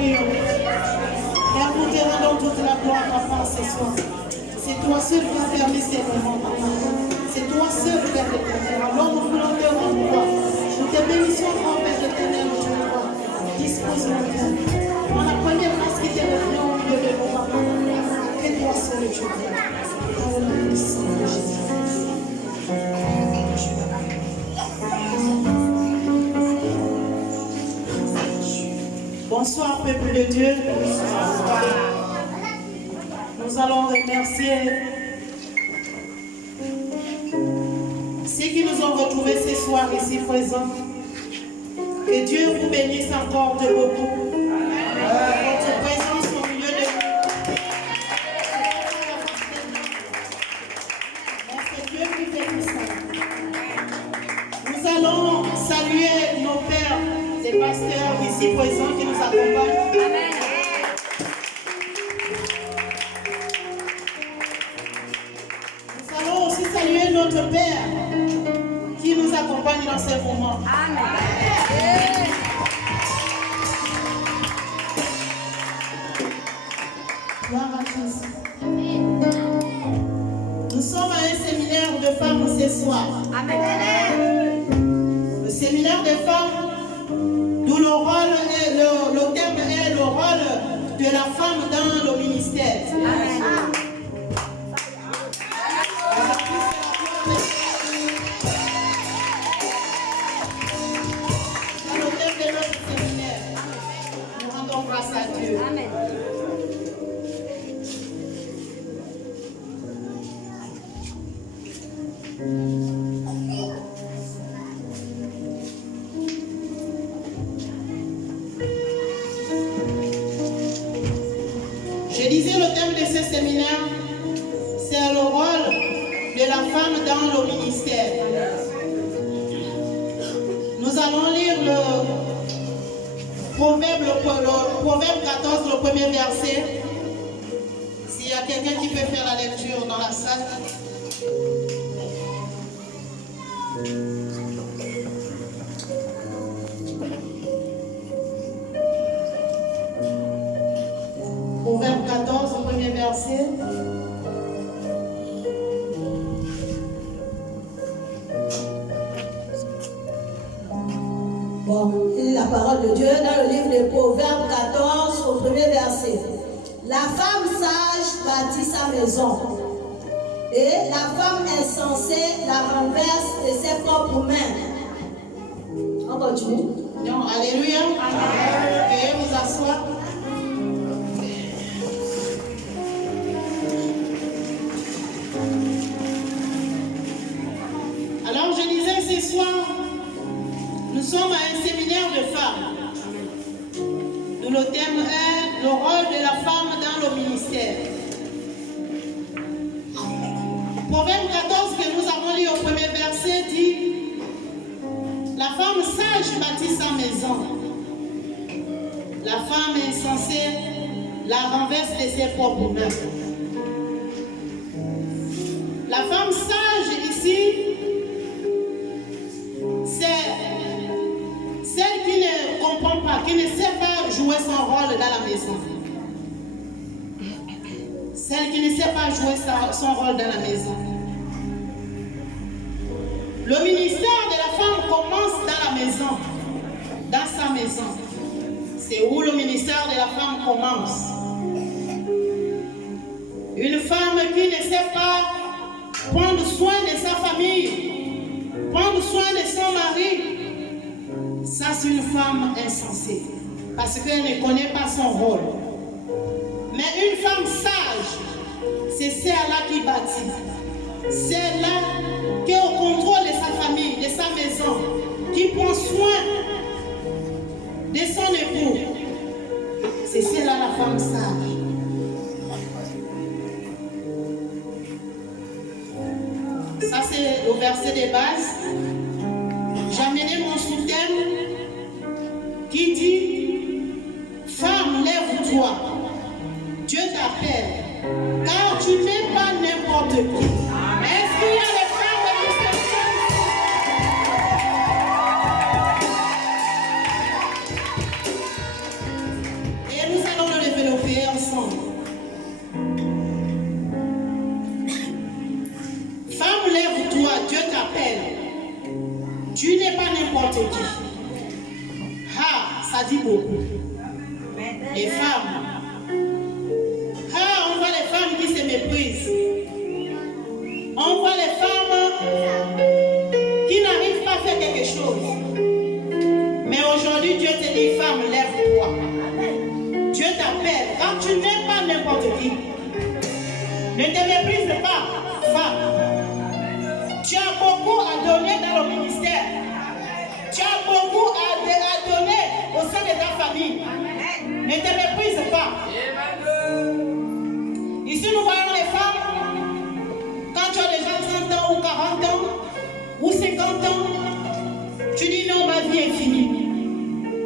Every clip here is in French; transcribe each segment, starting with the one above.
prions. Car nous te rendons toute la gloire, papa, ce soir. C'est toi seul qui as permis ces moments, papa. C'est toi seul, Père éternel. Alors nous voulons te rendre gloire. Nous te bénissons, grand Père éternel, nous te rends. Dispose mon cœur. Dans la première place qui t'est revenue au milieu de nos papas. Et toi seul, Dieu. Dans le nom du sang de Jésus. Bonsoir, peuple de Dieu. Bonsoir. Nous allons remercier ceux qui nous ont retrouvés ce soir ici présents. Que Dieu vous bénisse encore de beaucoup. Votre présence au milieu de nous. C'est Dieu qui fait tout ça. Nous allons saluer nos pères, les pasteurs ici présents qui nous accompagnent. Amen. Nous allons aussi saluer notre Père qui nous accompagne dans ces moments. Amen. Gloire à Jésus. Nous sommes à un séminaire de femmes ce soir. Amen. Le séminaire de femmes, d'où le rôle est, le thème est le rôle de la femme dans le ministère. Amen. C'est le thème de notre séminaire. Nous rendons grâce à Dieu. Amen. Je disais, le thème de ce séminaire, c'est le rôle de la femme dans le ministère. Nous allons lire le Proverbe 14, le premier verset. S'il y a quelqu'un qui peut faire la lecture dans la salle. Proverbe 14, le premier verset. Bon, la parole de Dieu dans le livre de Proverbe 14, au premier verset. La femme sage bâtit sa maison, et la femme insensée la renverse de ses propres mains. On continue. Non, alléluia. Amen. Veuillez vous asseoir. Alors je disais ce soir, nous sommes à un séminaire de femmes. D'où le thème est le rôle de la femme dans le ministère. Proverbe 14 que nous avons lu au premier verset dit: la femme sage bâtit sa maison. La femme insensée la renverse de ses propres mains. La femme sage ici, c'est celle qui ne comprend pas, qui ne sait pas jouer son rôle dans la maison. Celle qui ne sait pas jouer son rôle dans la maison. Le ministère de la femme commence dans la maison, dans sa maison. C'est où le ministère de la femme commence. Une femme qui ne sait pas prendre soin de sa famille, prendre soin de son mari, ça c'est une femme insensée, parce qu'elle ne connaît pas son rôle. Mais une femme sage, c'est celle-là qui bâtit. Celle-là qui est au contrôle de sa famille, de sa maison, qui prend soin de son époux. C'est celle-là la femme sage. Ça c'est le verset de base. J'ai amené mon sous-thème qui dit: femme, lève-toi, Dieu t'appelle, car tu n'es pas n'importe qui. Est-ce qu'il y a des femmes de et ça dit beaucoup. Les femmes. Ah, on voit les femmes qui se méprisent. On voit les femmes qui n'arrivent pas à faire quelque chose. Mais aujourd'hui, Dieu te dit, femme, lève-toi. Dieu t'appelle. Quand tu n'es pas n'importe qui, ne te méprise pas, femme. Tu as beaucoup à donner dans le ministère. Tu as beaucoup à donner au sein de ta famille. Ne te méprise pas. Ici, nous voyons les femmes, quand tu as déjà 30 ans ou 40 ans ou 50 ans, tu dis non, ma vie est finie.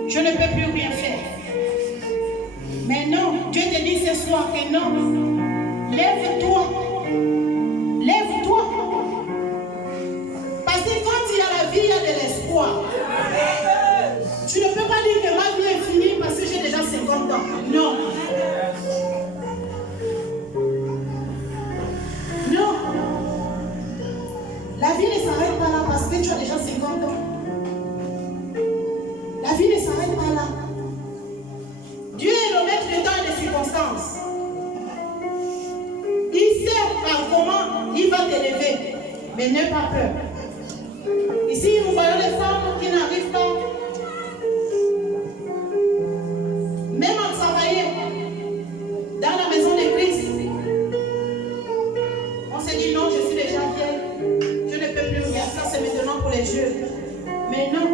Je ne peux plus rien faire. Mais non, Dieu te dit ce soir que non. Lève-toi. Lève-toi. Parce que quand il y a la vie, il y a de l'espoir. Tu ne peux pas dire que ma vie est finie parce que j'ai déjà 50 ans. Non. Non. La vie ne s'arrête pas là parce que tu as déjà 50 ans. La vie ne s'arrête pas là. Dieu est le maître des temps et des circonstances. Il sait par comment il va t'élever. Mais n'aie pas peur. Ici, nous voyons les femmes qui n'arrivent pas. Même à travailler dans la maison de Christ. On s'est dit non, je suis déjà vieille. Je ne peux plus rien. Ça, c'est maintenant pour les jeunes. Mais non,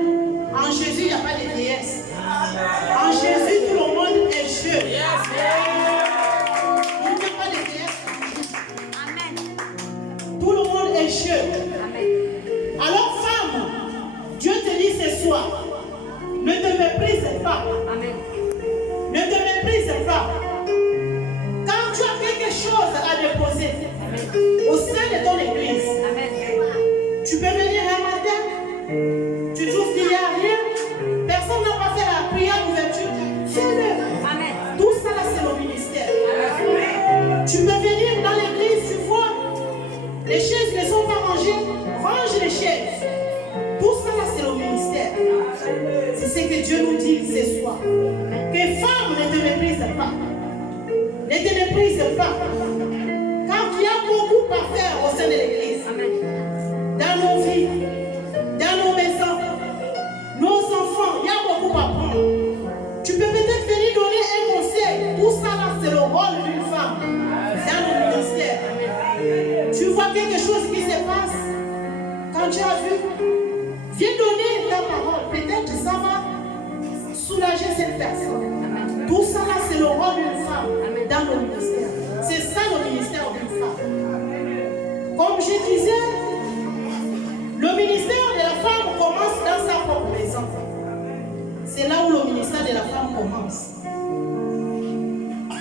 en Jésus, il n'y a pas de vieillesse. En Jésus, tout le monde est jeune. Il n'y a pas de vieillesse. Tout le monde est jeune. Alors, femme, Dieu te dit ce soir, ne te méprise pas. Ne te méprise pas. Quand tu as quelque chose à déposer au sein de ton église, tu peux venir un matin, tu trouves qu'il n'y a rien, personne n'a pas fait la prière d'ouverture, fais-le. Tout ça là, c'est le ministère. Tu peux venir dans l'église, tu vois, les chaises ne sont pas rangées, range les chaises. Tout ça là, c'est le ministère. C'est ce que Dieu nous dit ce soir. Que femme ne te méprise pas. Ne te méprise pas. Car il y a beaucoup à faire au sein de l'église. Dans nos vies, dans nos maisons, nos enfants, il y a beaucoup à prendre. Tu peux peut-être venir donner un conseil. Tout ça là, c'est le rôle d'une femme dans le ministère. Tu vois quelque chose qui se passe quand tu as vu. Viens donner ta parole. Peut-être ça va soulager cette personne. Tout ça là, c'est le rôle d'une femme dans le ministère. C'est ça le ministère d'une femme. Comme je disais, le ministère de la femme commence dans sa propre maison. C'est là où le ministère de la femme commence.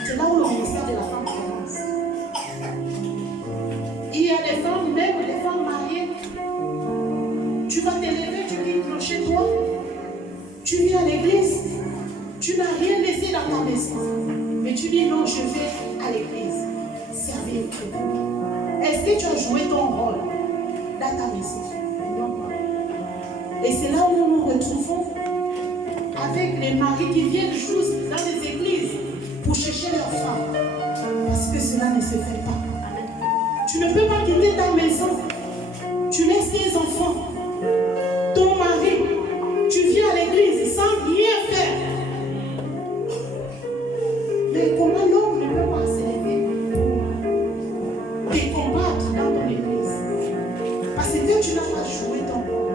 C'est là où le ministère de la femme commence. Il y a des femmes, même des femmes mariées. Tu vas t'élever, tu vis chez toi. Tu viens à l'église. Tu n'as rien laissé dans ta maison. Mais tu dis non, je vais à l'église. Servir Dieu. Est-ce que tu as joué ton rôle dans ta maison? Non. Et c'est là où nous nous retrouvons avec les maris qui viennent tous dans les églises pour chercher leurs femmes. Parce que cela ne se fait pas. Tu ne peux pas quitter ta maison. Tu laisses tes enfants. Ton mari. Tu viens à l'église sans rien faire. Mais comment l'homme ne peut pas s'élever et combattre dans ton église? Parce que tu n'as pas joué ton rôle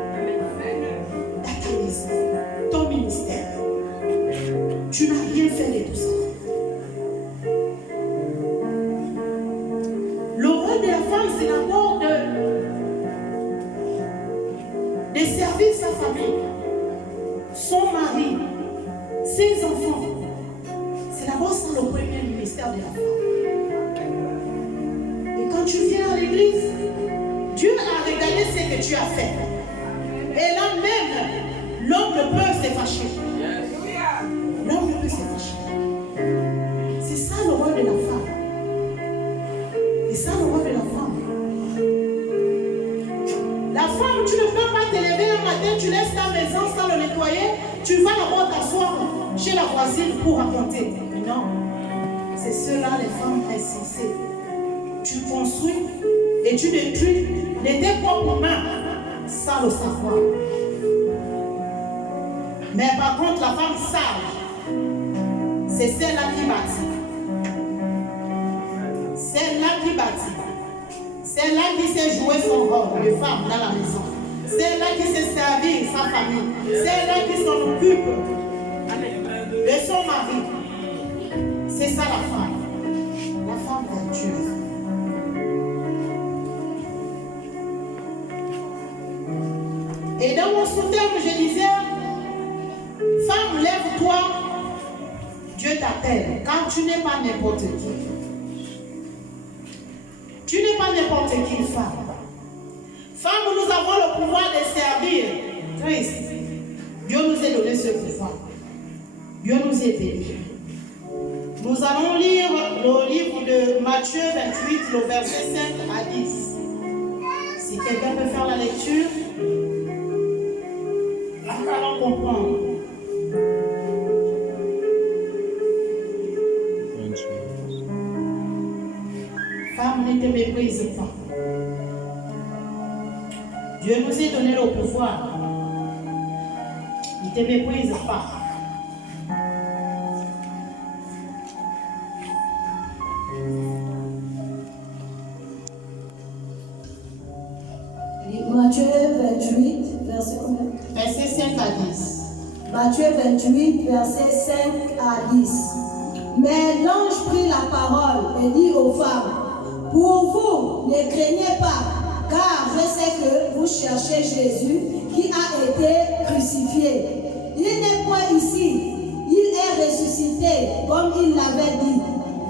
dans ta maison, ton ministère. Tu n'as rien fait de tout ça. Le rôle de la femme, c'est d'abord de servir sa famille, son mari, ses enfants. C'est d'abord ça le premier ministère de la femme. Et quand tu viens à l'église, Dieu a regardé ce que tu as fait. Et là même, l'homme ne peut se fâcher. L'homme ne peut se fâcher. C'est ça le rôle de la femme. C'est ça le rôle de la femme. La femme, tu ne peux pas te lever un matin, tu laisses ta maison sans le nettoyer, tu vas d'abord t'asseoir. C'est cela les femmes insensées. Tu construis et tu détruis de tes propres mains sans le savoir. Mais par contre, la femme sage, c'est celle-là qui bâtit. Celle-là qui bâtit. Celle-là qui sait jouer son rôle de femme dans la maison. Celle-là qui sait servir sa famille. Celle-là qui s'en occupe de son mari. C'est ça la femme. La femme vertueuse. Et dans mon sous-terme, je disais, femme, lève-toi, Dieu t'appelle, car tu n'es pas n'importe qui. Tu n'es pas n'importe qui, femme. Femme, nous avons le pouvoir de servir Christ. Dieu nous a donné ce pouvoir. Dieu nous est béni. Nous allons lire le livre de Matthieu 28, le verset 5 à 10. Si quelqu'un peut faire la lecture, nous allons comprendre. Femme, ne te méprise pas. Dieu nous a donné le pouvoir. Ne te méprise pas. Matthieu 28, verset combien? Verset 5 à 10. Matthieu 28, verset 5 à 10. Mais l'ange prit la parole et dit aux femmes, pour vous, ne craignez pas, car je sais que vous cherchez Jésus qui a été crucifié. Il n'est point ici, il est ressuscité, comme il l'avait dit.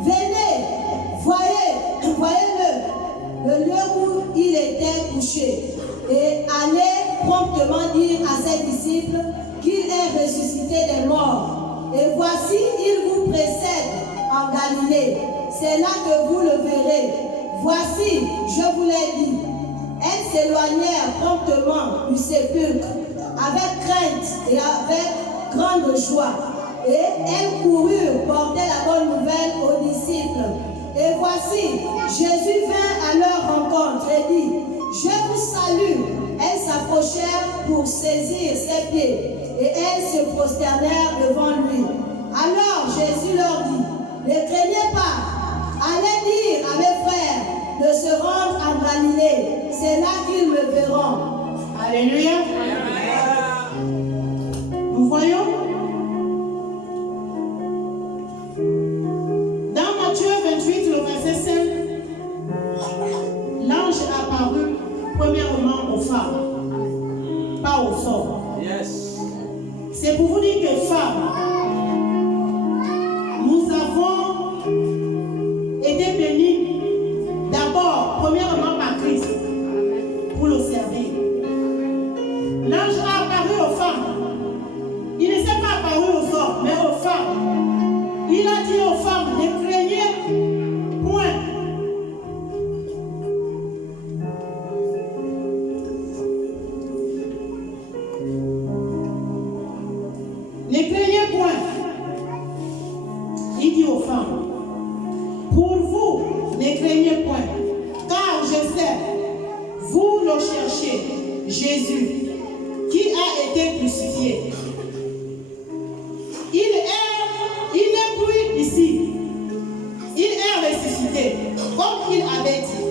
Venez, voyez-le, le lieu où il était couché. Et allez promptement dire à ses disciples qu'il est ressuscité des morts. Et voici, il vous précède en Galilée. C'est là que vous le verrez. Voici, je vous l'ai dit. Elles s'éloignèrent promptement du sépulcre avec crainte et avec grande joie. Et elles coururent porter la bonne nouvelle aux disciples. Et voici, Jésus vint à leur rencontre et dit, je vous salue. Elles s'approchèrent pour saisir ses pieds et elles se prosternèrent devant lui. Alors Jésus leur dit, ne craignez pas, allez dire à mes frères de se rendre en Galilée, c'est là qu'ils me verront. Alléluia. Nous voyons dans Matthieu 28, le verset 5, l'ange apparut premièrement aux femmes, pas aux hommes. Yes. C'est pour vous dire que femmes, nous avons été bénis d'abord, premièrement par Christ, pour le servir. L'ange a apparu aux femmes. Il ne s'est pas apparu aux hommes, mais aux femmes. Il a dit aux femmes, ne craignez point. Ne craignez point. Il dit aux femmes, pour vous, ne craignez point, car je sais, vous le cherchez, Jésus, qui a été crucifié. Il n'est plus ici. Il est ressuscité, comme il avait dit.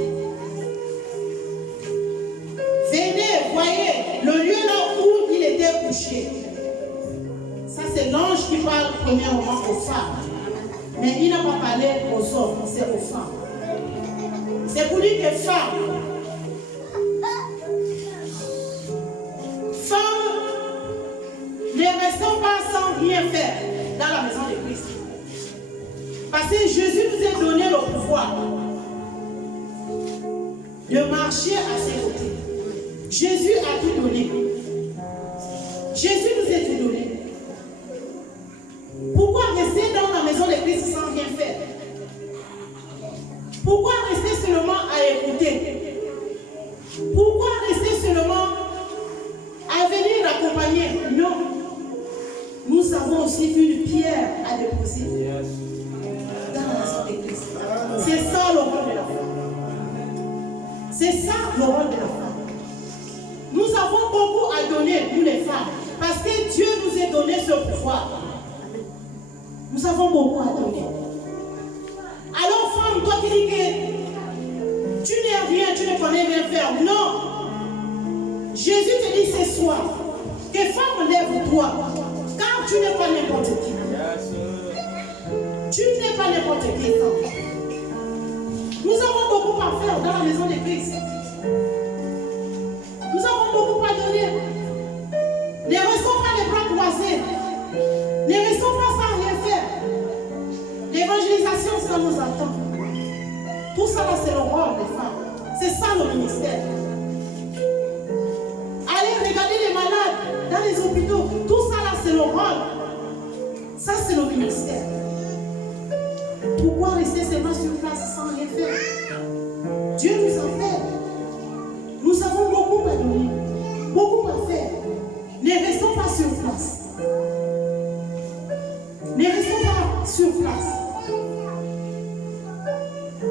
Venez, voyez le lieu là où il était couché. Ça, c'est l'ange qui parle premièrement aux femmes. Mais il n'a pas parlé aux hommes, c'est aux femmes. C'est pour dire que femmes, ne restons pas sans rien faire dans la maison de Christ. Parce que Jésus nous a donné le pouvoir de marcher à ses côtés. Jésus a tout donné. Jésus nous a tout donné. Pourquoi rester dans la maison de Christ sans rien faire? Pourquoi rester seulement à écouter? Pourquoi rester seulement à venir accompagner? Non. Nous avons aussi une pierre à déposer dans la maison le rôle de la femme. Nous avons beaucoup à donner, nous les femmes, parce que Dieu nous a donné ce pouvoir. Nous avons beaucoup à donner. Alors, femme, toi qui dis que tu n'es rien, tu ne connais rien faire. Non. Jésus te dit ce soir que femme, lève-toi, car tu n'es pas n'importe qui. Tu n'es pas n'importe qui, femme. Nous avons beaucoup à faire dans la maison d'église. Nous avons beaucoup à donner. Ne restons pas les bras croisés. Ne restons pas sans rien faire. L'évangélisation, ça nous attend. Tout ça, c'est le rôle des femmes. C'est ça le ministère. Allez regarder les malades dans les hôpitaux. Tout ça, là, c'est le rôle. Ça, c'est le ministère. Pourquoi rester seulement sur place sans rien faire? Dieu nous appelle. Nous avons beaucoup à donner, beaucoup à faire. Ne restons pas sur place. Ne restons pas sur place.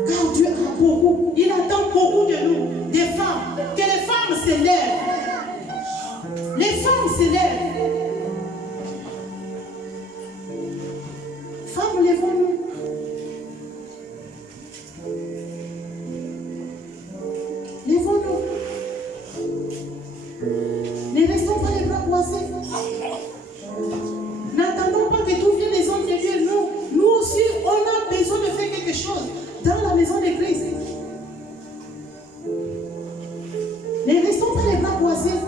Car Dieu a beaucoup. Il attend beaucoup de nous, des femmes. Que les femmes s'élèvent. Les femmes s'élèvent. Femmes, lèvons-nous. Lèvons-nous. Ne restons pas les bras croisés. N'attendons pas que tout vienne des hommes de Dieu. Non. Nous aussi, on a besoin de faire quelque chose dans la maison d'église. Ne restons pas les bras croisés.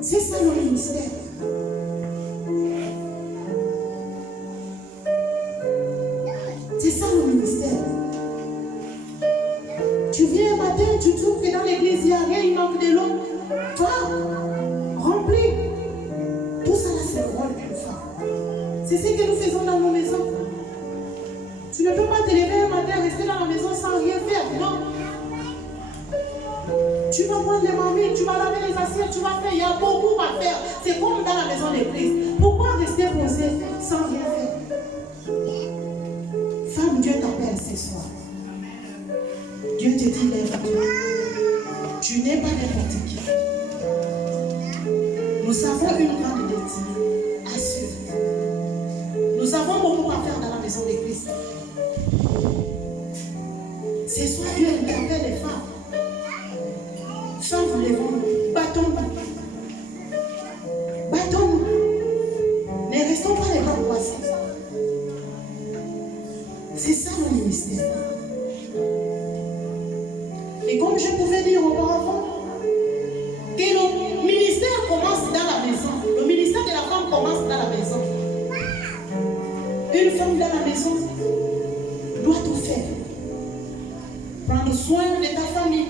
C'est ça le ministère. C'est ça le ministère. Tu viens un matin, tu trouves que dans l'église, il n'y a rien, il manque de l'eau. Toi, remplis. Tout ça, là, c'est le rôle d'une femme. C'est ce que nous faisons dans nos maisons. Tu ne peux pas te lever un matin, rester dans la maison sans rien faire. Non. Tu vas prendre les mamies, tu vas laver les assiettes, tu vas faire. Il y a beaucoup à faire. C'est comme dans la maison d'église. Pourquoi rester posé sans rien faire? Femme, Dieu t'appelle ce soir. Dieu te dit, lève-toi. Tu n'es pas n'importe qui. Nous avons une grande destinée à suivre. Nous avons beaucoup à faire dans la maison d'église. Ce soir, Dieu t'appelle les femmes. Femmes, lèvons-nous. Battons-nous. Battons-nous. Ne restons pas les bras croisés. C'est ça le ministère. Et comme je pouvais dire auparavant, que le ministère commence dans la maison. Le ministère de la femme commence dans la maison. Une femme dans la maison doit tout faire. Prendre soin de ta famille,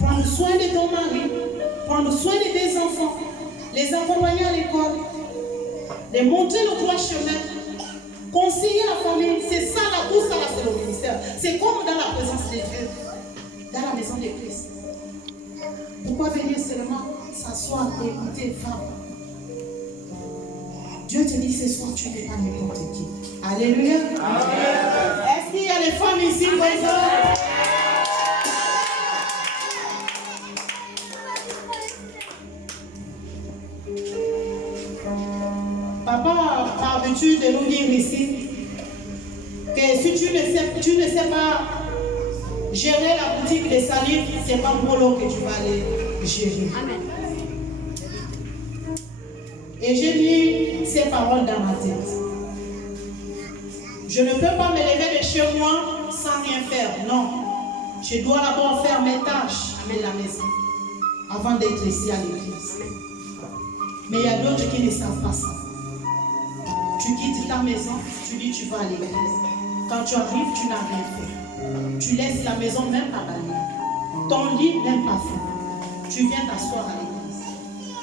prendre soin de ton mari, prendre soin de tes enfants, les accompagner à l'école, les montrer le droit chemin, conseiller la famille. C'est ça, là, tout ça, là, c'est le ministère. C'est comme dans la présence de Dieu, dans la maison d'église. Pourquoi venir seulement s'asseoir et écouter femme? Dieu te dit ce soir, tu n'es pas n'importe qui. Alléluia. Amen. Est-ce qu'il y a les femmes ici présentes? Papa a l'habitude de nous dire ici que si tu ne sais pas gérer la boutique des salives, ce n'est pas pour l'eau que tu vas aller gérer. Amen. Et j'ai mis ces paroles dans ma tête. Je ne peux pas me lever de chez moi sans rien faire. Non. Je dois d'abord faire mes tâches à la maison avant d'être ici à l'église. Mais il y a d'autres qui ne savent pas ça. Tu quittes ta maison, tu dis tu vas à l'église. Quand tu arrives, tu n'as rien fait. Tu laisses la maison même pas balayée. Ton lit même pas fait. Tu viens t'asseoir à l'église.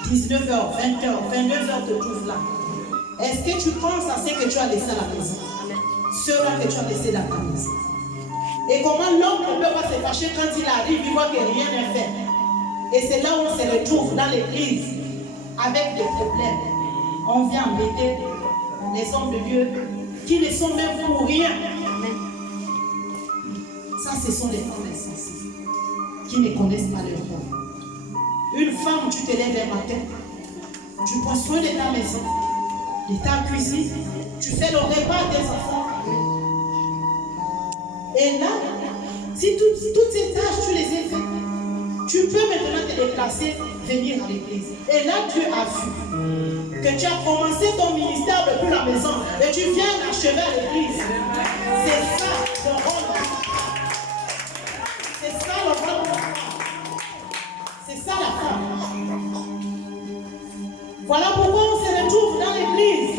19h, 20h, 22h te trouves là. Est-ce que tu penses à ce que tu as laissé à la maison? Ceux-là que tu as laissé dans ta maison. Et comment l'homme ne peut pas se fâcher quand il arrive, il voit que rien n'est fait. Et c'est là où on se retrouve dans l'église avec des problèmes. On vient embêter les hommes de Dieu qui ne sont même pour rien. Ça, ce sont des femmes insensées qui ne connaissent pas leur rôle. Une femme, tu te lèves un matin, tu prends soin de ta maison, de ta cuisine, tu fais le repas des enfants. Et là, si toutes ces tâches, tu les as faites, tu peux maintenant te déplacer, venir à l'église. Et là, Dieu a vu que tu as commencé ton ministère depuis la maison et tu viens l'achever à l'église. C'est ça le rôle. C'est ça le rôle de la femme. C'est ça la femme. Voilà pourquoi on se retrouve dans l'église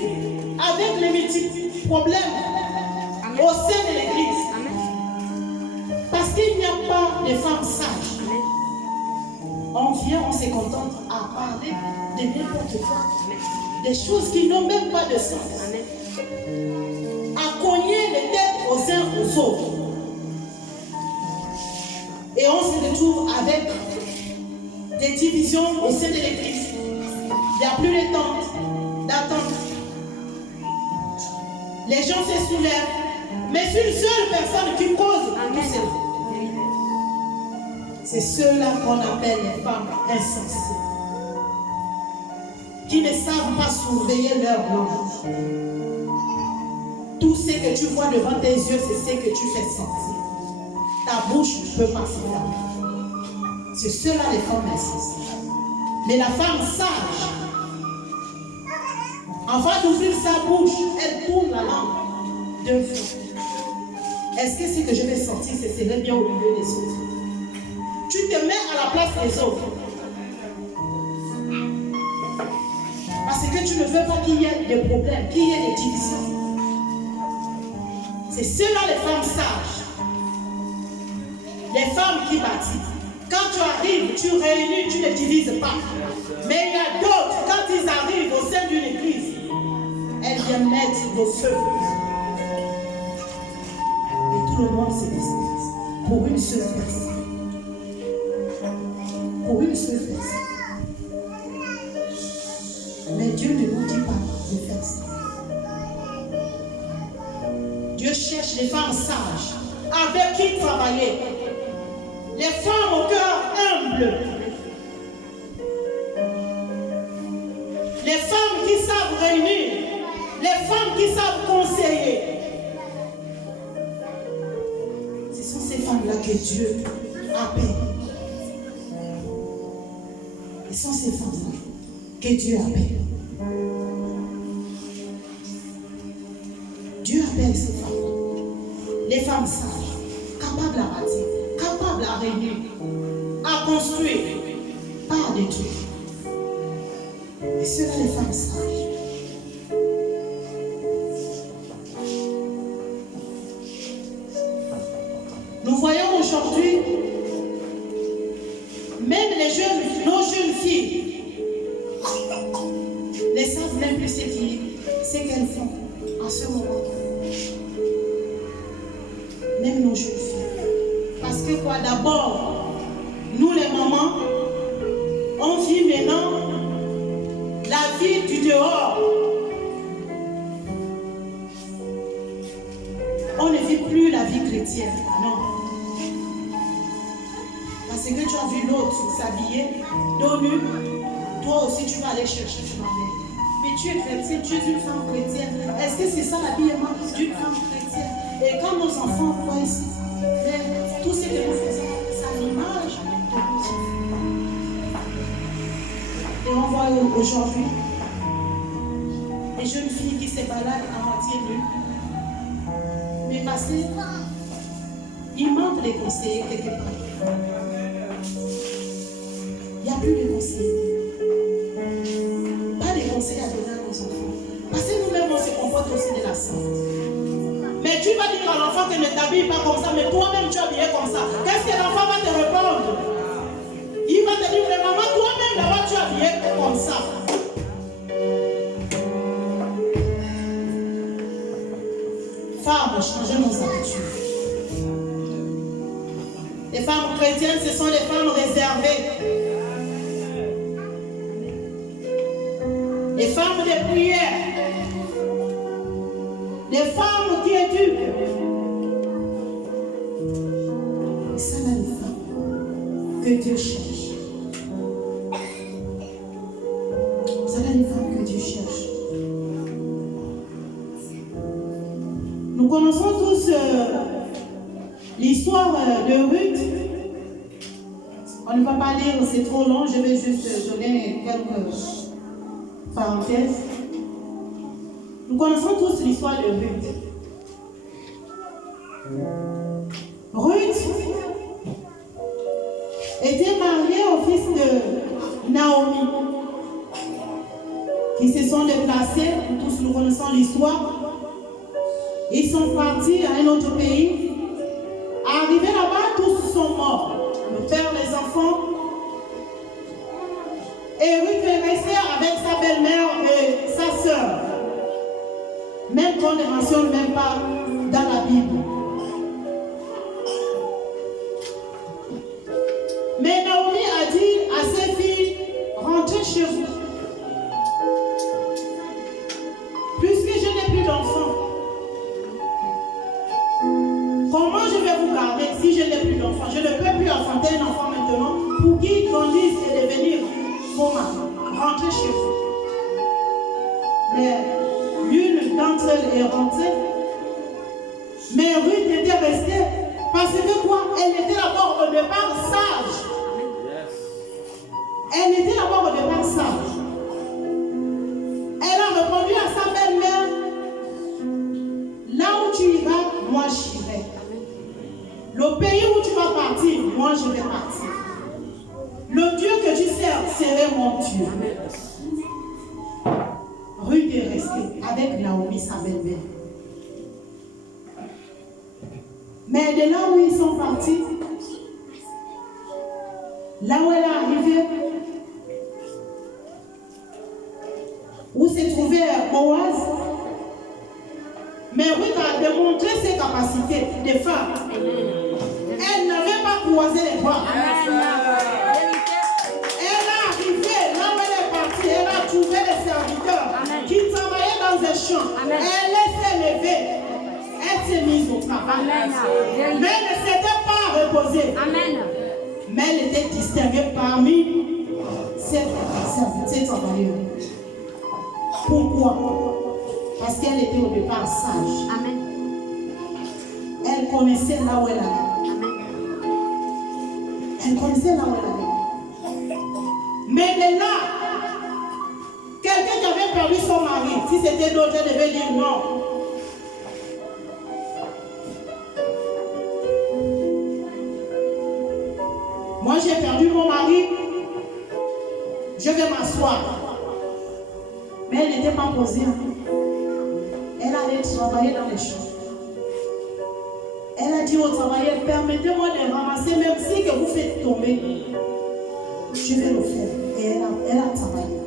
avec les multiples problèmes au sein de l'église. Parce qu'il n'y a pas de femmes sages. On vient, on se contente à parler de n'importe quoi. Des choses qui n'ont même pas de sens. À cogner les têtes aux uns aux autres. Et on se retrouve avec des divisions au sein de l'église. Il n'y a plus d'attente. Les gens se soulèvent. Mais c'est une seule personne qui cause tout ça. C'est ceux-là qu'on appelle les femmes insensées. Qui ne savent pas surveiller leur langue. Tout ce que tu vois devant tes yeux, c'est ce que tu fais sentir. Ta bouche ne peut pas se fermer. C'est ceux-là les femmes insensées. Mais la femme sage, avant d'ouvrir sa bouche, elle tourne la langue deux fois. Est-ce que ce que je vais sortir, ce serait bien au milieu des autres? Tu te mets à la place des autres. Parce que tu ne veux pas qu'il y ait des problèmes, qu'il y ait des divisions. C'est ceux-là les femmes sages. Les femmes qui bâtissent. Quand tu arrives, tu réunis, tu ne divises pas. Mais il y a d'autres, quand ils arrivent au sein d'une église, elles viennent mettre le feu. Et tout le monde se disperse pour une seule personne. Pour une seule personne. Mais Dieu ne nous dit pas de faire ça. Dieu cherche les femmes sages avec qui travailler. Les femmes au cœur humble. Les femmes qui savent réunir. Les femmes qui savent conseiller. Ce sont ces femmes-là que Dieu appelle. Ce sont ces femmes-là que Dieu appelle. Dieu appelle ces femmes. Les femmes sages, capables à bâtir, capables à réunir, à construire, pas à détruire. Et ce sont les femmes sages. Nous voyons aujourd'hui, même nos jeunes filles ne savent même plus ce qu'elles font en ce moment. Même nos jeunes filles. Parce que quoi, d'abord, nous les mamans, on vit maintenant la vie du dehors. On ne vit plus la vie chrétienne, non. Parce que tu as vu l'autre s'habiller, dos nu, toi aussi tu vas aller chercher ton mari. Mais tu es chrétienne, tu es une femme chrétienne. Est-ce que c'est ça l'habillement d'une femme chrétienne? Et quand nos enfants voient ici, tout ce que nous faisons, c'est à l'image de Dieu. Et on voit aujourd'hui des jeunes filles qui se baladent à moitié nues. Mais parce qu'il manque des conseillers quelque part. Il n'y a plus de conseillers. Pas de conseillers à donner à nos enfants. Parce que nous-mêmes, on se comporte aussi de la sorte. Mais tu vas dire à l'enfant que ne t'habille pas comme ça, mais toi-même tu es habillé comme ça. Qu'est-ce que l'enfant va te répondre? Il va te dire, mais maman, toi-même là-bas tu es habillé comme ça. Femmes, changez nos habitudes. Les femmes chrétiennes, ce sont les femmes réservées. Les femmes de prière. Les femmes qui éduquent. Dieu cherche. Voilà les femmes que Dieu cherche. Nous connaissons tous l'histoire de Ruth. On ne va pas lire, c'est trop long, je vais juste donner quelques parenthèses. Nous connaissons tous l'histoire de Ruth. Ruth était mariée au fils de Naomi, qui se sont déplacés, tous nous connaissons l'histoire. Ils sont partis à un autre pays. Arrivés là-bas, tous sont morts. Le père, les enfants. Et Ruth est restée avec sa belle-mère et sa sœur. Même qu'on ne mentionne même pas dans la Bible. Mais Naomi a dit à ses filles, rentrez chez vous. Puisque je n'ai plus d'enfants, comment je vais vous garder si je n'ai plus d'enfants? Je ne peux plus enfanter un enfant maintenant pour qu'il grandisse et devenir mon mari. Rentrez chez vous. Mais l'une d'entre elles est rentrée. Mais Ruth était restée parce que quoi? Elle était d'abord au départ sage. Elle était d'abord au départ sage. Elle a répondu à sa belle-mère, là où tu iras, moi j'irai. Le pays où tu vas partir, moi je vais partir. Le Dieu que tu sers serait mon Dieu. Ruth est restée avec Naomi, sa belle-mère. Mais de là où ils sont partis, là où elle est arrivée, où se trouvait Boaz, mais Ruth a démontré ses capacités de femme. Elle n'avait pas croisé les bras. Elle est arrivée là où elle est partie. Elle a trouvé les serviteurs qui travaillaient dans un champ. Elle s'est levée. Elle s'est mise au travail. Mais elle ne s'était pas reposée. Mais elle était distinguée parmi ses travailleurs. Pourquoi? Parce qu'elle était au départ sage. Elle connaissait là où elle allait. Elle connaissait là où elle allait. Mais de là, quelqu'un qui avait perdu son mari, si c'était d'autres, elle devait dire non. Moi j'ai perdu mon mari, je vais m'asseoir. Mais elle n'était pas posée. Elle allait travailler dans les champs. Elle a dit aux travailleurs, permettez-moi de ramasser, même si que vous faites tomber. Je vais le faire. Et elle a travaillé.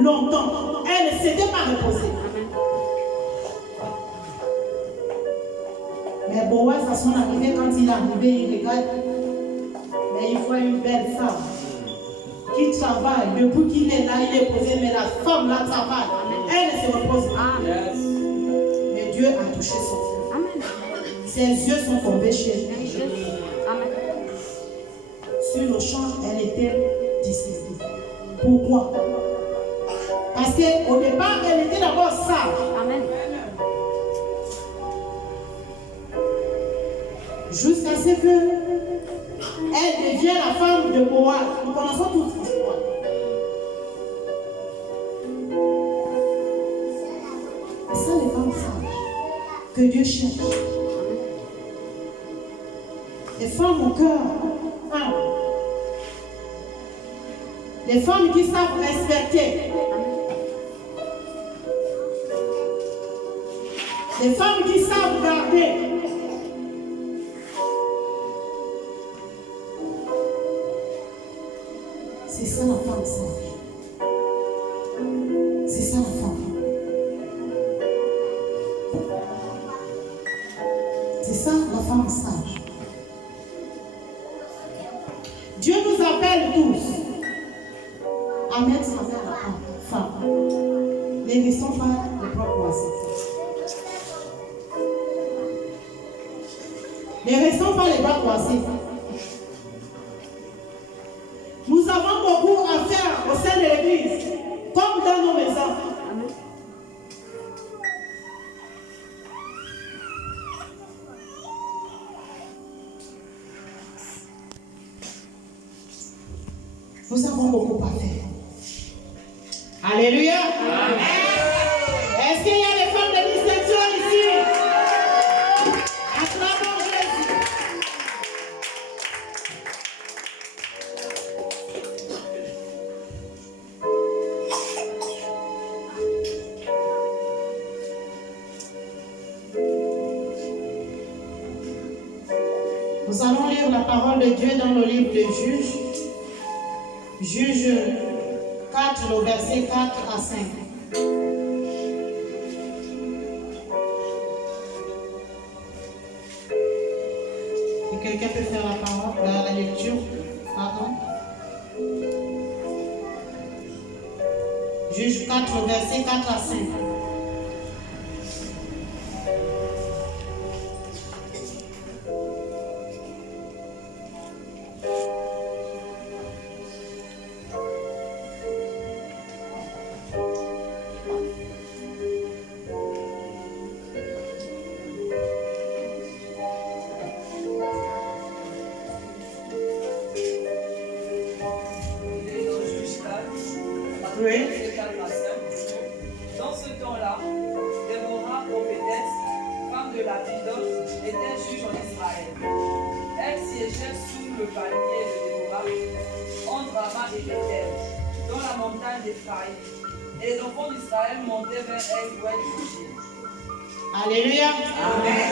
Longtemps. Elle ne s'était pas reposée. Mais Boaz, à son arrivée, quand il est arrivé, il regarde. Mais il voit une belle femme qui travaille. Depuis qu'il est là, il est posé, mais la femme là travaille. Elle ne se repose pas. Mais Dieu a touché son fils. Ses yeux sont tombés chez elle. Sur le champ, elle était disciplinée. Pourquoi? Parce qu'au départ, elle était d'abord sage. Jusqu'à ce que elle devient la femme de Boaz. Nous connaissons toute l'histoire. C'est ça les femmes sages que Dieu cherche. Les femmes au cœur humble. Les femmes qui savent respecter. Les femmes qui savent garder. C'est ça la femme sage. C'est ça la femme. C'est ça la femme sage. Dieu nous appelle tous à mettre sa main à la femme. Ne restons pas les bras croisés. Ne restons pas les bras croisés. Nous avons beaucoup à faire. Alléluia. Amen. Est-ce qu'il y a des femmes de distinction ici? Acclamons Jésus. Nous allons lire la parole de Dieu dans le livre de Juges. Juge 4, le verset 4 à 5. Si quelqu'un peut faire la parole, la lecture, pardon. Juge 4, le verset 4 à 5. Dans ce temps-là, Déborah, prophétesse, femme de la Bidote, était juge en Israël. Elle siégeait sous le palmier de Déborah, entre Rama et Bethel, dans la montagne d'Éphraïm. Et les enfants d'Israël montaient vers elle pour être jugés. Alléluia. Amen.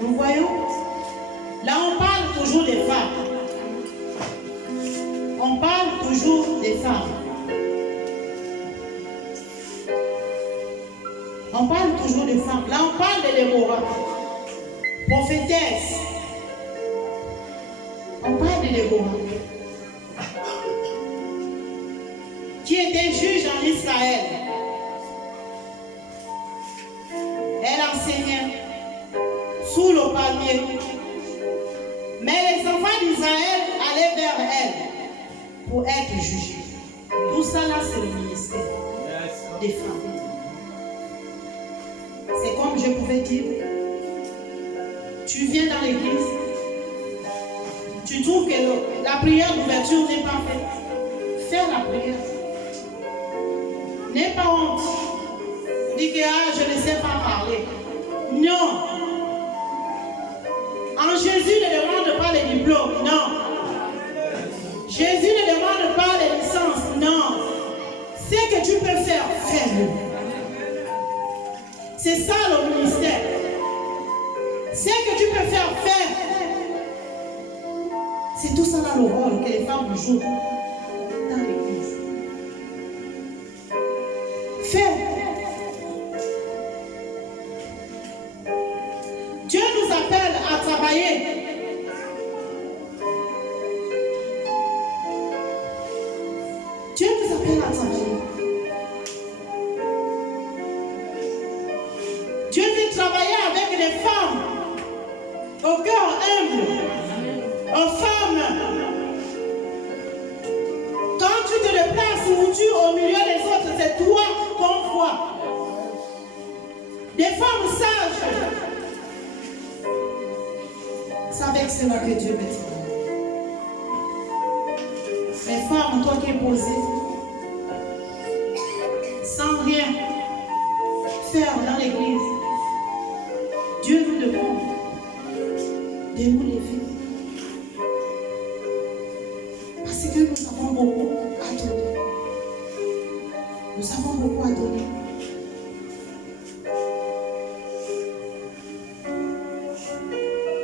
Nous voyons, là on parle toujours des femmes. On parle toujours des femmes. On parle toujours des femmes. Là, on parle de Déborah, prophétesse. On parle de Déborah, qui était juge en Israël. Elle enseignait sous le palmier. Mais les enfants d'Israël allaient vers elle pour être jugés. Tout ça là, c'est le ministère des femmes. C'est comme je pouvais dire, tu viens dans l'église, tu trouves que la prière d'ouverture n'est pas faite. Fais la prière. N'aie pas honte. Dis que je ne sais pas parler. Non. En Jésus ne demande pas les diplômes. Non. Jésus ne demande pas les licences. Non. Ce que tu peux faire, fais-le. C'est ça le ministère. Ce que tu peux faire, faire. C'est tout ça là le rôle que les femmes jouent dans l'église. Faire. Dieu nous appelle à travailler. Dieu nous appelle à travailler. Dieu veut travailler avec les femmes au cœur humble, aux femmes. Quand tu te déplaces ou tu au milieu des autres, c'est toi qu'on voit. Des femmes sages. C'est avec cela que Dieu veut travailler. Les femmes, toi qui es posée, sans rien faire dans l'église, Dieu nous demande de nous lever. Parce que nous avons beaucoup à donner. Nous avons beaucoup à donner.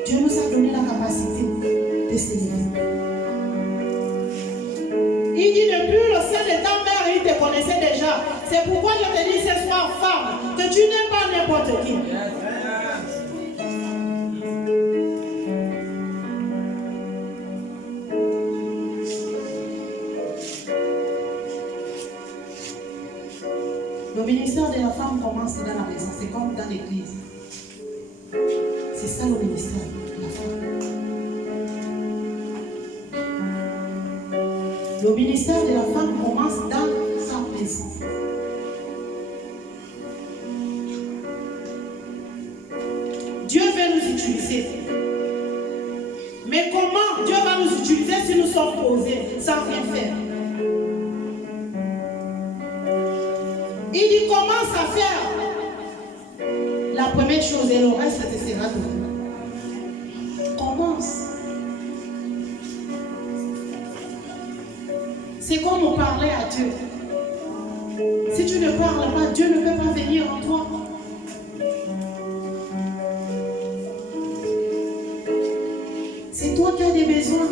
Dieu nous a donné la capacité de s'élever. Il dit depuis le sein de ta mère, il te connaissait déjà. C'est pourquoi je te dis ce soir, femme, que tu n'es pas n'importe qui. Le ministère de la femme commence dans la maison, c'est comme dans l'église. C'est ça le ministère de la femme. Le ministère de la femme commence dans sa maison. Dieu veut nous utiliser. Mais comment Dieu va nous utiliser si nous sont posés sans rien faire. Il dit commence à faire la première chose et le reste te sera donné. Commence. C'est comme on parlait à Dieu. Si tu ne parles pas, Dieu ne peut pas venir en toi. C'est toi qui as des besoins.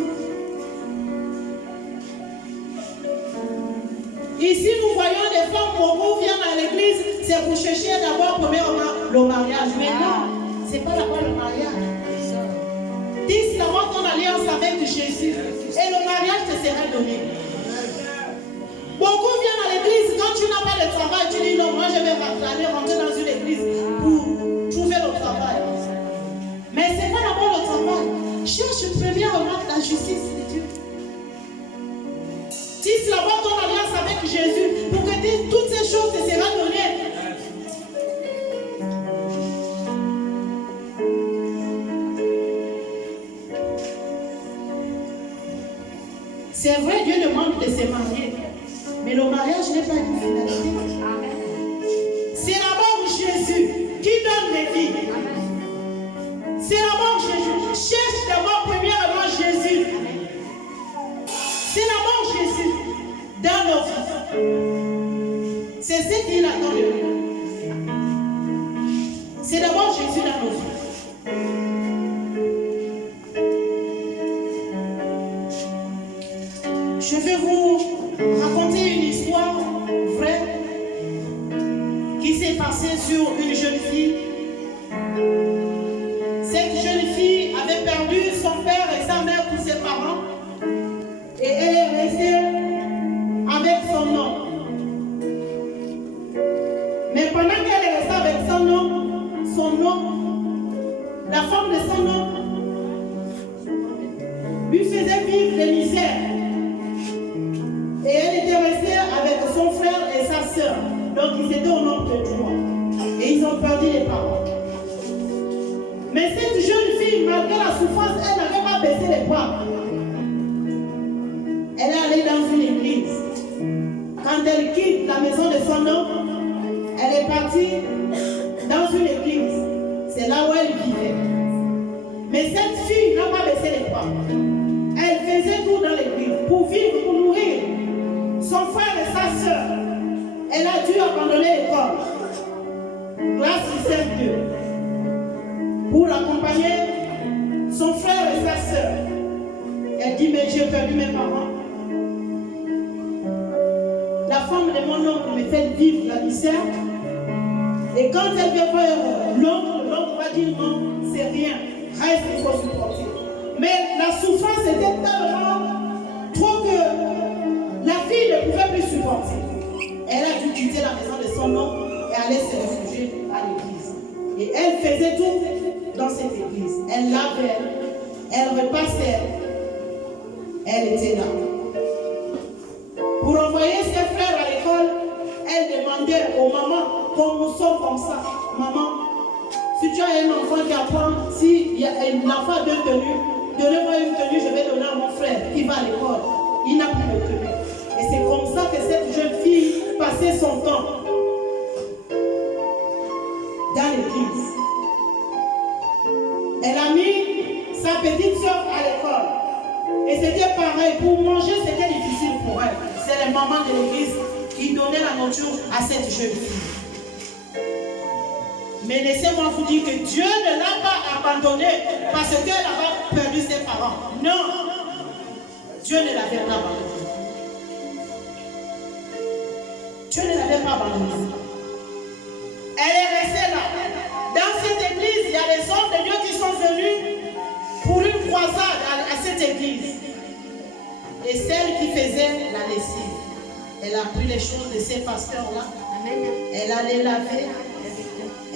Ici, nous voyons des femmes beaucoup viennent à l'église, c'est pour chercher d'abord le mariage. Mais non, ce n'est pas d'abord le mariage. Dis d'abord ton alliance avec Jésus et le mariage te sera donné. Beaucoup viennent à l'église, quand tu n'as pas de travail, tu dis non, moi je vais aller rentrer dans une église pour trouver le travail. Mais ce n'est pas d'abord le travail. Cherche premièrement la justice de Dieu. Tisse d'abord ton alliance avec Jésus pour que toutes ces choses te seront données. C'est vrai, Dieu demande de se marier. Mais le mariage n'est pas une finalité. C'est d'abord Jésus qui donne les vies. C'est d'abord Jésus. Cherche d'abord premièrement Jésus. C'est d'abord Jésus dans nos vies. C'est ce qu'il attend de nous. C'est d'abord Jésus dans nos vies. Je vais vous raconter une histoire vraie qui s'est passée sur une jeune fille. Cette jeune fille avait perdu son père et sa mère pour ses parents et elle est restée avec son homme. Mais pendant qu'elle est restée avec son homme, la femme de son homme lui faisait vivre des misères. Et elle était restée avec son frère et sa soeur. Donc ils étaient au nombre de 3. Et ils ont perdu les parents. Mais cette jeune fille, malgré la souffrance, elle n'avait pas baissé les bras. Elle est allée dans une église. Quand elle quitte la maison de son homme, elle est partie dans une église. C'est là où elle vivait. Mais cette fille n'a pas baissé les bras. Elle faisait tout dans l'église pour vivre, pour nourrir son frère et sa soeur. Elle a dû abandonner l'école. Grâce au Saint-Dieu. Pour accompagner son frère et sa soeur. Elle dit, mais j'ai perdu mes parents. La femme de mon oncle me fait vivre la misère. Et quand elle vient voir l'oncle va dire, non, c'est rien. Reste, il faut supporter. Mais la souffrance était tellement trop que la fille ne pouvait plus supporter. Elle a dû quitter la maison de son oncle et aller se réfugier à l'église. Et elle faisait tout dans cette église. Elle lavait, elle repassait, elle était là. Pour envoyer ses frères à l'école, elle demandait aux mamans, comme nous sommes comme ça, maman, si tu as un enfant qui apprend, si l'enfant a 2 tenues, donnez-moi une tenue, je vais donner à mon frère qui va à l'école. Il n'a plus de tenue. Et c'est comme ça que cette jeune fille passait son temps dans l'église. Elle a mis sa petite soeur à l'école. Et c'était pareil. Pour manger, c'était difficile pour elle. C'est les mamans de l'église qui donnaient la nourriture à cette jeune fille. Mais laissez-moi vous dire que Dieu ne l'a pas abandonnée parce qu'elle avait perdu ses parents. Non. Dieu ne l'avait pas abandonnée. Dieu ne l'avait pas abandonnée. Elle est restée là. Dans cette église, il y a les hommes de Dieu qui sont venus pour une croisade à cette église. Et celle qui faisait la lessive, elle a pris les choses de ces pasteurs-là. Elle a les lavé.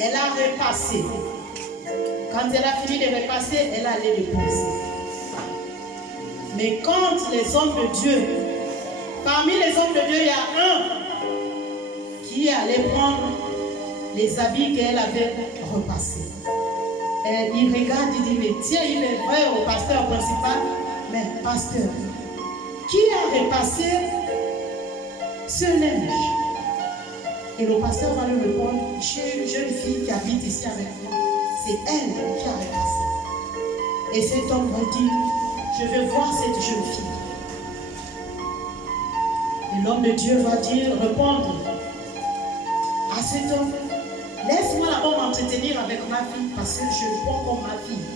Elle a repassé. Quand elle a fini de repasser, elle a les déposer. Mais quand les hommes de Dieu, parmi les hommes de Dieu, il y a un qui allait prendre les habits qu'elle avait repassés. Il regarde, il dit, mais tiens, il est vrai au pasteur principal, mais pasteur, qui a repassé ce linge? Et le pasteur va lui répondre, j'ai une jeune fille qui habite ici avec moi. C'est elle qui a repassé. Et cet homme va dire, je vais voir cette jeune fille. Et l'homme de Dieu va dire, répondre à cet homme, laisse-moi d'abord m'entretenir avec ma fille parce que je le vois comme ma fille.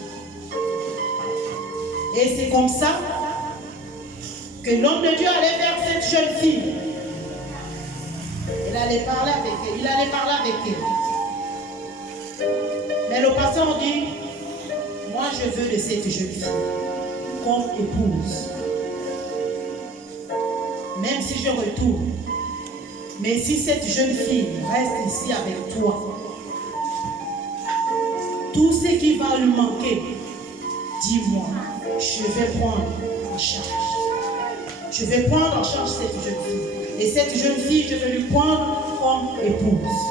Et c'est comme ça que l'homme de Dieu allait vers cette jeune fille. Il allait parler avec elle. Mais le pasteur dit, moi je veux de cette jeune fille comme épouse. Même si je retourne, mais si cette jeune fille reste ici avec toi, tout ce qui va lui manquer, dis-moi, je vais prendre en charge. Je vais prendre en charge cette jeune fille. Et cette jeune fille, je vais lui prendre comme épouse.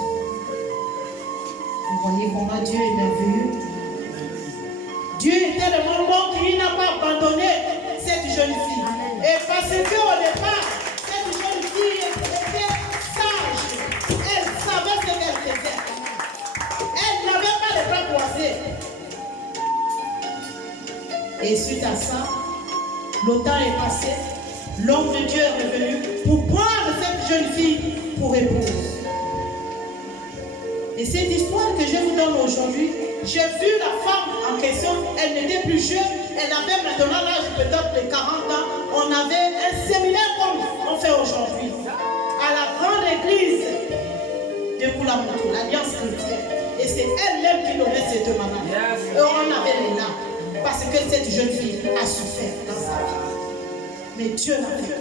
Vous voyez comment Dieu est merveilleux. Dieu est tellement bon qu'il n'a pas abandonné cette jeune fille. Et parce qu'au départ, cette jeune fille était sage. Elle savait ce qu'elle faisait. Elle n'avait pas les bras croisés. Et suite à ça, le temps est passé. L'homme de Dieu est revenu pour prendre cette jeune fille pour épouse. Et cette histoire que je vous donne aujourd'hui, j'ai vu la femme en question, elle n'était plus jeune, elle avait maintenant l'âge peut-être de 40 ans. On avait un séminaire comme on fait aujourd'hui, à la grande église de Koulamoutou, l'Alliance chrétienne. Et c'est elle-même qui nommait cette maman. Et on avait les larmes, parce que cette jeune fille a souffert dans sa vie. Mais Dieu l'a fait.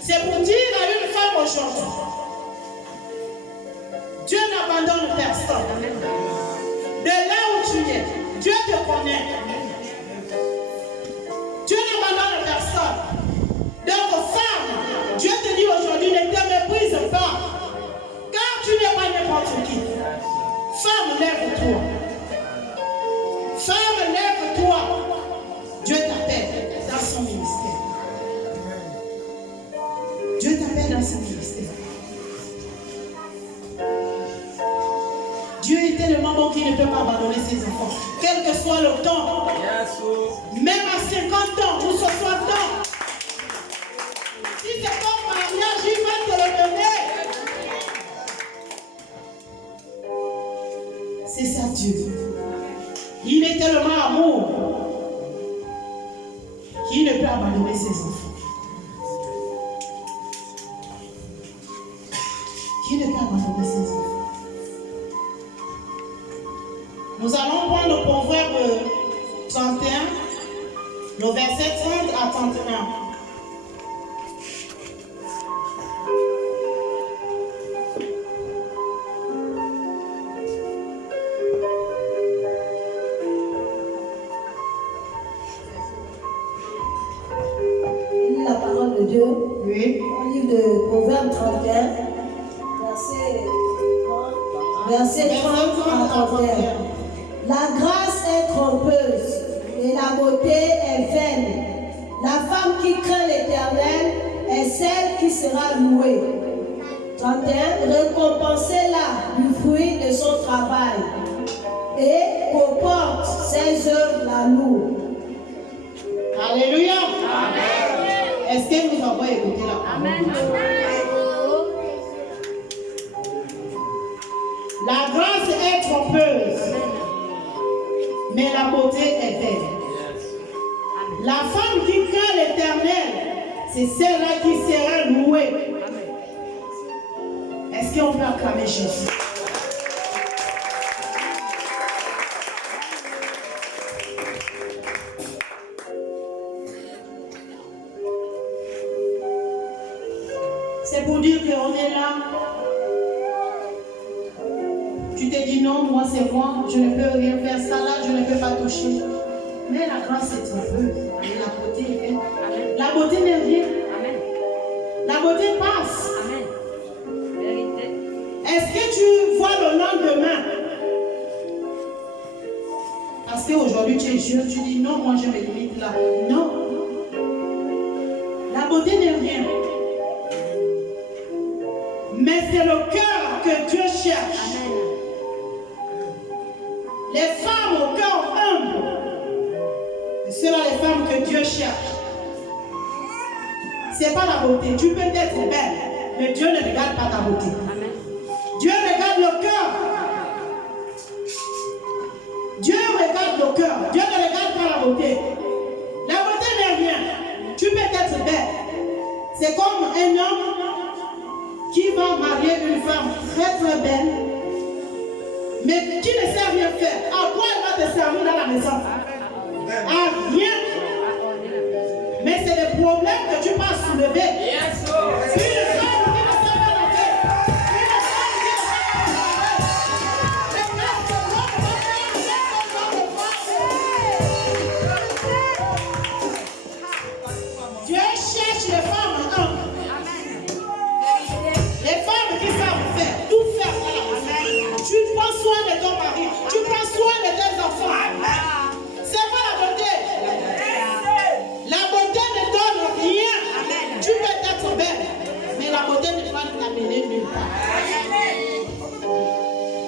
C'est pour dire à une femme aujourd'hui, Dieu n'abandonne personne. De là où tu es, Dieu te connaît. Dieu n'abandonne personne. Donc femme, Dieu te dit aujourd'hui, ne te méprise pas. Car tu n'es pas n'importe qui. Femme, lève-toi. Femme, lève-toi. Dieu t'appelle dans son ministère. Dieu t'appelle dans son ministère. Dieu est tellement bon qu'il ne peut pas abandonner ses enfants. Quel que soit le temps, même à 50 ans ou 60 ans, si c'est ton mariage, il va te le donner. C'est ça Dieu. Il est tellement amour qu'il ne peut abandonner ses enfants. Qui ne peut abandonner ses enfants. Nous allons prendre le Proverbe 31, le verset 30 à 31. Il lit la parole de Dieu. Oui. Au livre de Proverbe 31, verset 30 à 31. La grâce est trompeuse et la beauté est vaine. La femme qui craint l'Éternel est celle qui sera louée. 31. Récompensez-la du fruit de son travail et qu'aux portes ses œuvres la louent. Alléluia. Amen. Est-ce que nous avons écouté la parole? Amen. La grâce est trompeuse, mais la beauté est vaine. La femme qui craint l'Éternel, c'est celle-là qui sera louée. Est-ce qu'on peut acclamer Jésus? C'est pour dire qu'on est là. Tu te dis non, moi c'est moi, je ne peux rien faire, ça là, je ne peux pas toucher. Mais la grâce est trompeuse, et la beauté est vaine. La beauté n'est rien. La beauté passe. Est-ce que tu vois le lendemain? Parce qu'aujourd'hui tu es jeune, tu dis non, moi je me limite là. Non. La beauté n'est rien. Mais c'est le cœur que Dieu cherche. Les femmes au cœur humble, c'est là les femmes que Dieu cherche. Ce n'est pas la beauté. Tu peux être belle, mais Dieu ne regarde pas ta beauté. Dieu regarde le cœur. Dieu regarde le cœur. Dieu ne regarde pas la beauté. La beauté n'est rien. Tu peux être belle. C'est comme un homme qui va marier une femme très très belle, mais qui ne sait rien faire. À quoi elle va te servir dans la maison? À rien. Mais c'est le problème que tu vas soulever. Une femme qui ne sait pas la faire. Une femme qui ne sait pas la faire. Dieu cherche les femmes humbles. Les femmes qui savent faire, tout faire dans la maison. Tu prends soin de ton mari, tu prends soin de tes enfants. C'est pas la beauté. La beauté ne donne rien. Tu peux être belle, mais la beauté ne va t'amener nulle part.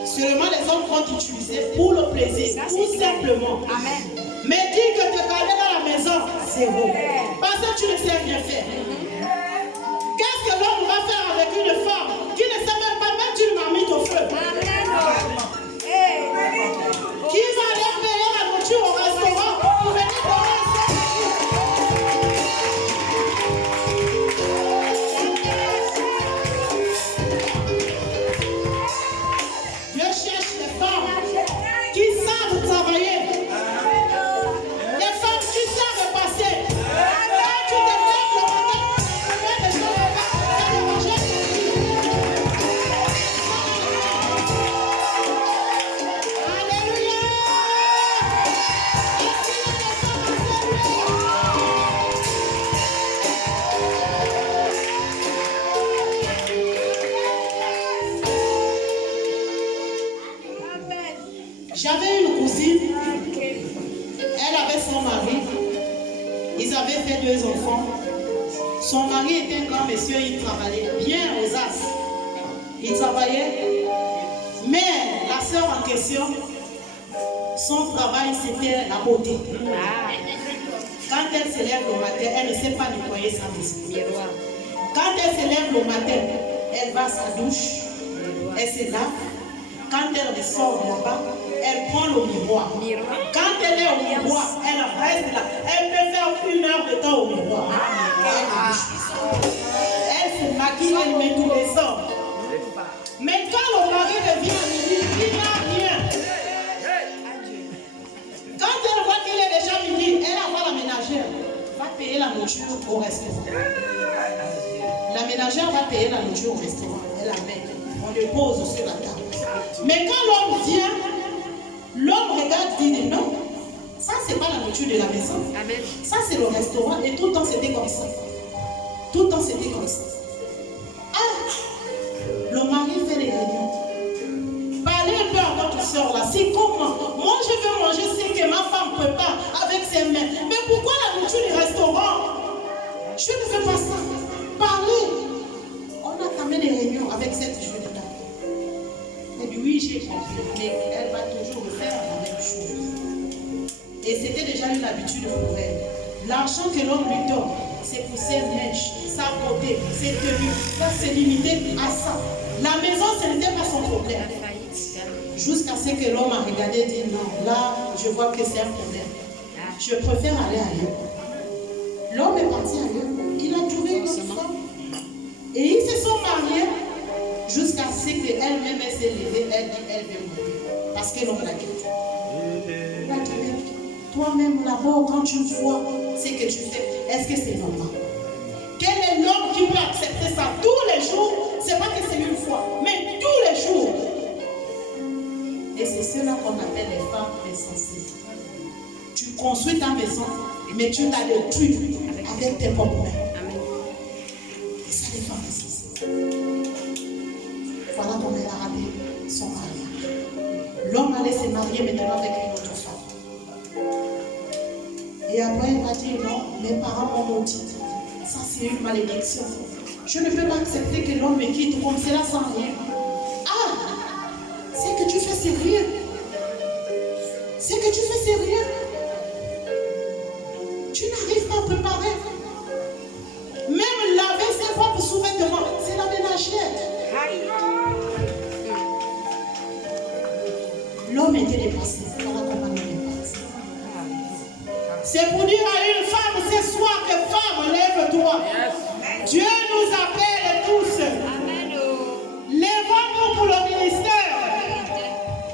Seulement les hommes vont t'utiliser pour le plaisir, tout simplement. Mais dis que te garder dans la maison, c'est bon. Parce que tu ne sais rien faire. Qu'est-ce que l'homme va faire avec une femme qui ne sait même pas mettre une marmite au feu? Qui va aller payer la nourriture au restaurant pour venir donner ça? Dieu cherche les femmes qui savent travailler. Les femmes qui savent passer. Quand tu te lèves le matin, tu fais des choses. J'avais une cousine, elle avait son mari, ils avaient fait 2 enfants. Son mari était un grand monsieur, il travaillait bien aux As. Il travaillait, mais la sœur en question, son travail c'était la beauté. Quand elle se lève le matin, elle ne sait pas nettoyer sa maison. Quand elle se lève le matin, elle va à sa douche, elle se lave. Quand elle ressort là-bas, elle prend le miroir. Quand elle est au miroir, elle reste là. Elle peut faire 1 heure de temps au miroir. Elle se maquille, elle met tous les hommes. Mais quand le mari revient à midi, il n'a rien. Quand elle voit qu'il est déjà midi, elle envoie la ménagère. Va payer la nourriture au restaurant. La ménagère va payer la nourriture au restaurant. Elle la met. On le pose sur la table. Mais quand l'homme vient, l'homme regarde et dit non, ça c'est pas la nourriture de la maison. Amen. Ça c'est le restaurant et tout le temps c'était comme ça. Tout le temps c'était comme ça. Ah, le mari fait les réunions. Parlez un peu à votre soeur là, c'est comment? Moi je veux manger ce que ma femme prépare avec ses mains. Mais pourquoi la nourriture du restaurant? Je ne fais pas ça. Parlez. On a quand même des réunions avec cette jeune dame. Elle dit oui, j'ai compris, mais elle va toujours refaire la même chose. Et c'était déjà une habitude pour elle. L'argent que l'homme lui donne, c'est pour ses mèches, sa beauté, ses tenues. Ça, c'est limité à ça. La maison, ce n'était pas son problème. Jusqu'à ce que l'homme a regardé et dit non, là, je vois que c'est un problème. Je préfère aller ailleurs. L'homme est parti ailleurs. Il a trouvé une autre femme. Et ils se sont mariés. Jusqu'à ce qu'elle-même s'est levée, elle dit elle veut mourir. Parce que l'homme l'a quitté. Toi-même d'abord, quand tu vois ce que tu fais, est-ce que c'est normal? Quel est l'homme qui peut accepter ça tous les jours? C'est pas que c'est une fois, mais tous les jours. Et c'est cela qu'on appelle les femmes insensées. Tu construis ta maison, mais tu la détruis avec tes propres mains. Et ça, les femmes insensées. Voilà comment elle a raté son mariage. L'homme allait se marier maintenant avec une autre femme. Et après, il va dire non, mes parents m'ont maudit. Ça, c'est une malédiction. Je ne peux pas accepter que l'homme me quitte comme cela sans rien. Ah, c'est que tu fais sérieux. C'est que tu fais sérieux. Tu n'arrives pas à préparer. Même laver ses propres sous-vêtements, c'est la ménagère. L'homme était dépassé. Voilà comment l'homme est dépassé. C'est pour dire à une femme ce soir que femme, lève-toi. Dieu nous appelle tous. Lèvons-nous pour le ministère.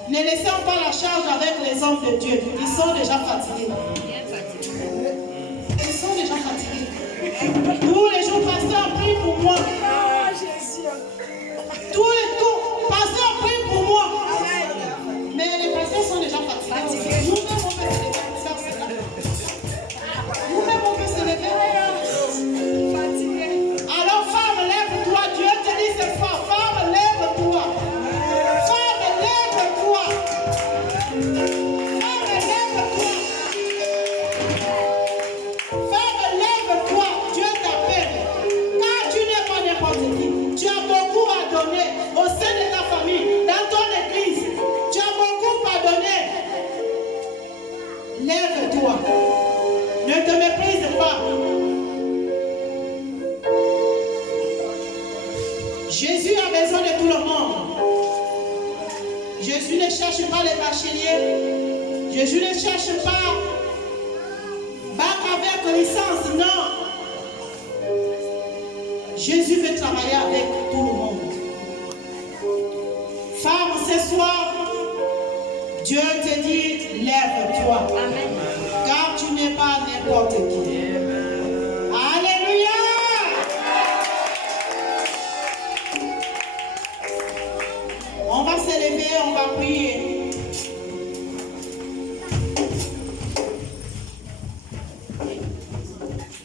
Ne laissons pas la charge avec les hommes de Dieu. Ils sont déjà fatigués. Ils sont déjà fatigués. Tous les jours, pasteur, prie pour moi. Tous les jours, pasteur, prie pour moi. Mais les pasteurs sont déjà fatigués. Nous-mêmes, on peut se lever. Nous-mêmes, on peut se lever. Alors, femme, lève-toi. Dieu te dit cette fois, femme, lève-toi. Femme, lève-toi. Femme, lève-toi. Femme, lève-toi. Dieu t'appelle. Car tu n'es pas n'importe qui. Tu as beaucoup à donner au sein de ta famille, dans ton église. Tu as beaucoup à donner. Lève-toi. Ne te méprise pas. Jésus a besoin de tout le monde. Jésus ne cherche pas les bacheliers. Jésus ne cherche pas bac avec licence. Non. Jésus veut travailler avec tout le monde. Femme, ce soir, Dieu te dit, lève-toi. Car tu n'es pas n'importe qui. Alléluia. On va se lever, on va prier.